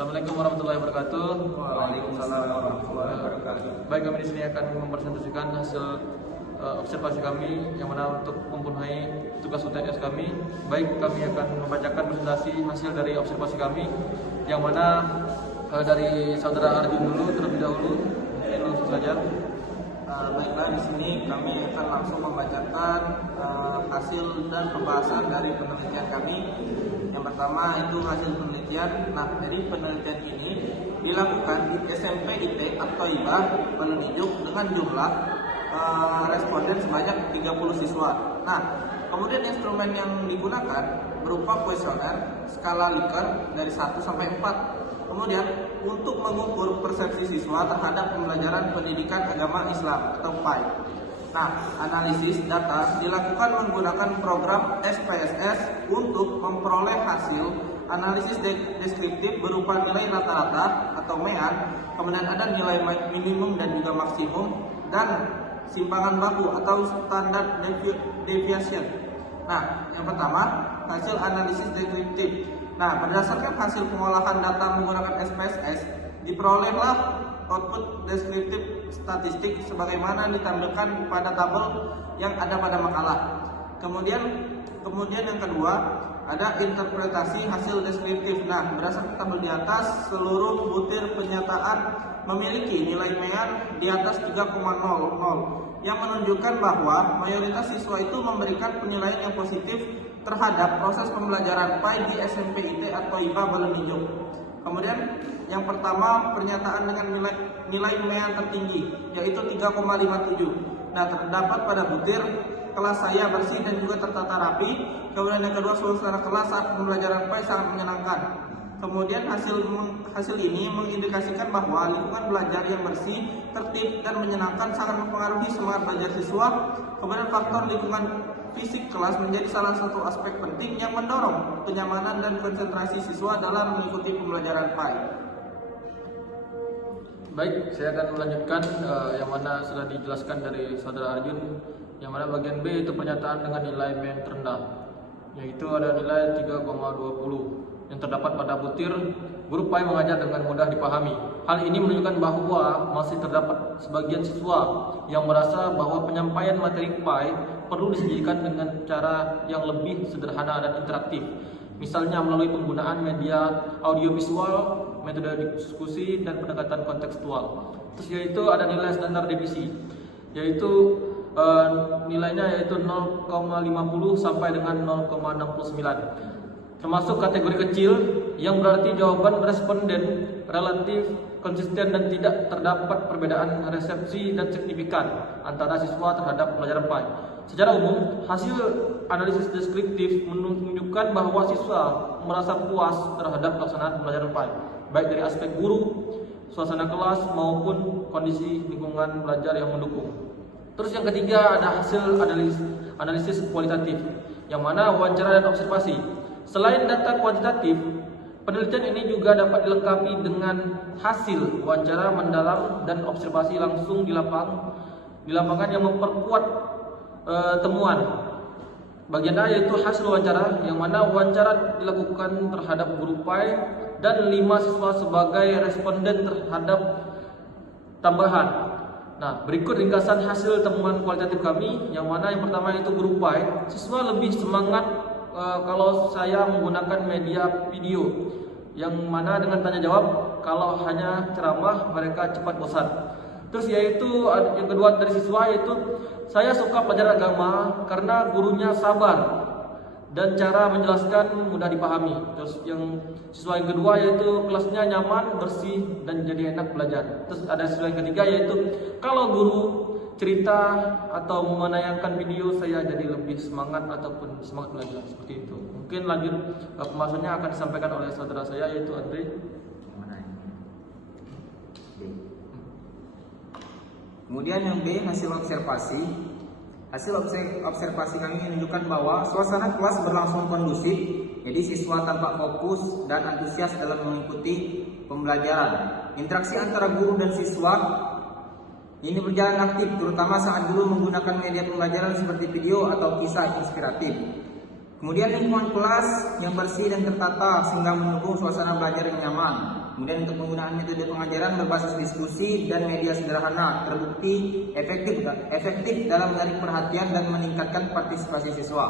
Assalamualaikum warahmatullahi wabarakatuh. Waalaikumsalam warahmatullahi wabarakatuh. Baik, kami di sini akan mempresentasikan hasil observasi kami yang mana untuk mempunyai tugas UTS kami. Baik, kami akan membacakan presentasi hasil dari observasi kami yang mana dari saudara Arjun dulu terlebih dahulu. Langsung saja. Baiklah, di sini kami akan langsung membacakan hasil dan pembahasan dari penelitian kami. Yang pertama itu hasil penelitian. Nah, dari penelitian ini dilakukan di SMP IT atau IBA Balunijuk dengan jumlah responden sebanyak 30 siswa. Nah, kemudian instrumen yang digunakan berupa kuesioner skala Likert dari 1 sampai 4. Kemudian untuk mengukur persepsi siswa terhadap pembelajaran pendidikan agama Islam atau PAI. Nah, analisis data dilakukan menggunakan program SPSS untuk memperoleh hasil analisis deskriptif berupa nilai rata-rata atau MEAN, kemudian ada nilai minimum dan juga maksimum, dan simpangan baku atau standar deviation. Nah, yang pertama hasil analisis deskriptif. Nah, berdasarkan hasil pengolahan data menggunakan SPSS, diperolehlah output deskriptif statistik sebagaimana ditampilkan pada tabel yang ada pada makalah. Kemudian yang kedua ada interpretasi hasil deskriptif. Nah, berdasarkan tabel di atas, seluruh butir penyataan memiliki nilai MEAN di atas 3,00 yang menunjukkan bahwa mayoritas siswa itu memberikan penilaian yang positif terhadap proses pembelajaran PAI di SMP IT atau IBA Balunijuk. Kemudian yang pertama pernyataan dengan nilai MEAN tertinggi yaitu 3,57. Nah, terdapat pada butir kelas saya bersih dan juga tertata rapi. Kemudian yang kedua, suasana kelas saat pembelajaran PAI sangat menyenangkan. Kemudian hasil ini mengindikasikan bahwa lingkungan belajar yang bersih, tertib dan menyenangkan sangat mempengaruhi semangat belajar siswa. Kemudian faktor lingkungan fisik kelas menjadi salah satu aspek penting yang mendorong kenyamanan dan konsentrasi siswa dalam mengikuti pembelajaran PAI. Baik, saya akan melanjutkan yang mana sudah dijelaskan dari saudara Arjun. Yang mana bagian B itu pernyataan dengan nilai MEAN terendah, yaitu ada nilai 3,20 yang terdapat pada butir guru PAI mengajar dengan mudah dipahami. Hal ini menunjukkan bahwa masih terdapat sebagian siswa yang merasa bahwa penyampaian materi PAI perlu disajikan dengan cara yang lebih sederhana dan interaktif. Misalnya melalui penggunaan media audiovisual, metode diskusi, dan pendekatan kontekstual. Terus yaitu ada nilai standar deviasi, yaitu nilainya yaitu 0,50 sampai dengan 0,69. Termasuk kategori kecil yang berarti jawaban responden relatif konsisten dan tidak terdapat perbedaan resepsi dan signifikan antara siswa terhadap pelajaran PAI. Secara umum, hasil analisis deskriptif menunjukkan bahwa siswa merasa puas terhadap pelaksanaan pembelajaran PAI, baik dari aspek guru, suasana kelas maupun kondisi lingkungan belajar yang mendukung. Terus yang ketiga ada hasil analisis kualitatif, yang mana wawancara dan observasi. Selain data kuantitatif, penelitian ini juga dapat dilengkapi dengan hasil wawancara mendalam dan observasi langsung di lapangan yang memperkuat temuan. Bagian A yaitu hasil wawancara, yang mana wawancara dilakukan terhadap guru PAI dan 5 siswa sebagai responden terhadap tambahan. Nah, berikut ringkasan hasil temuan kualitatif kami, yang mana yang pertama itu guru PAI. Siswa lebih semangat kalau saya menggunakan media video, yang mana dengan tanya jawab. Kalau hanya ceramah mereka cepat bosan. Terus yaitu yang kedua dari siswa yaitu saya suka pelajaran agama karena gurunya sabar dan cara menjelaskan mudah dipahami. Terus yang siswa yang kedua yaitu kelasnya nyaman, bersih dan jadi enak belajar. Terus ada siswa yang ketiga yaitu kalau guru cerita atau menayangkan video saya jadi lebih semangat ataupun semangat belajar, seperti itu. Mungkin lanjut pembahasannya akan disampaikan oleh saudara saya yaitu Andre. Kemudian yang B, hasil observasi. Hasil observasi kami menunjukkan bahwa suasana kelas berlangsung kondusif, jadi siswa tampak fokus dan antusias dalam mengikuti pembelajaran. Interaksi antara guru dan siswa ini berjalan aktif, terutama saat guru menggunakan media pembelajaran seperti video atau kisah inspiratif. Kemudian lingkungan kelas yang bersih dan tertata sehingga mendukung suasana belajar yang nyaman. Kemudian untuk penggunaan metode pengajaran berbasis diskusi dan media sederhana terbukti efektif dalam menarik perhatian dan meningkatkan partisipasi siswa.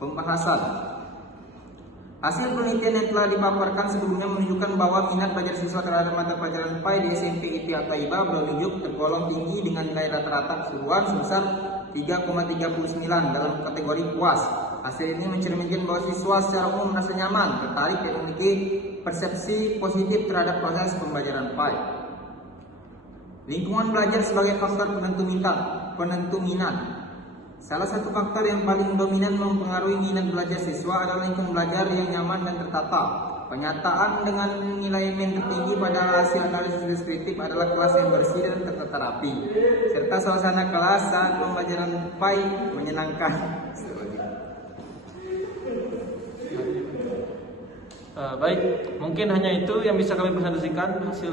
Pembahasan. Hasil penelitian yang telah dipaparkan sebelumnya menunjukkan bahwa minat belajar siswa terhadap mata pelajaran PAI di SMP IP At-Thaibah Brunei tergolong tinggi dengan nilai rata-rata keseluruhan sebesar 3,39 dalam kategori puas. Hasil ini mencerminkan bahwa siswa secara umum merasa nyaman, tertarik dan memiliki persepsi positif terhadap proses pembelajaran PAI. Lingkungan belajar sebagai faktor penentu minat. Salah satu faktor yang paling dominan mempengaruhi minat belajar siswa adalah lingkungan belajar yang nyaman dan tertata. Penyataan dengan nilai men tertinggi pada hasil analisis deskriptif adalah kelas yang bersih dan tertata rapi, serta suasana kelas saat pembelajaran PAI menyenangkan. Baik, mungkin hanya itu yang bisa kami presentasikan hasil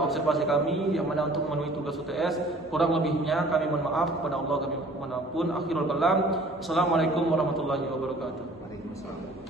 observasi kami, yang mana untuk memenuhi tugas UTS. Kurang lebihnya kami mohon maaf, kepada Allah kami mohon ampun. Akhirul kalam. Assalamualaikum warahmatullahi wabarakatuh. Waalaikumsalam.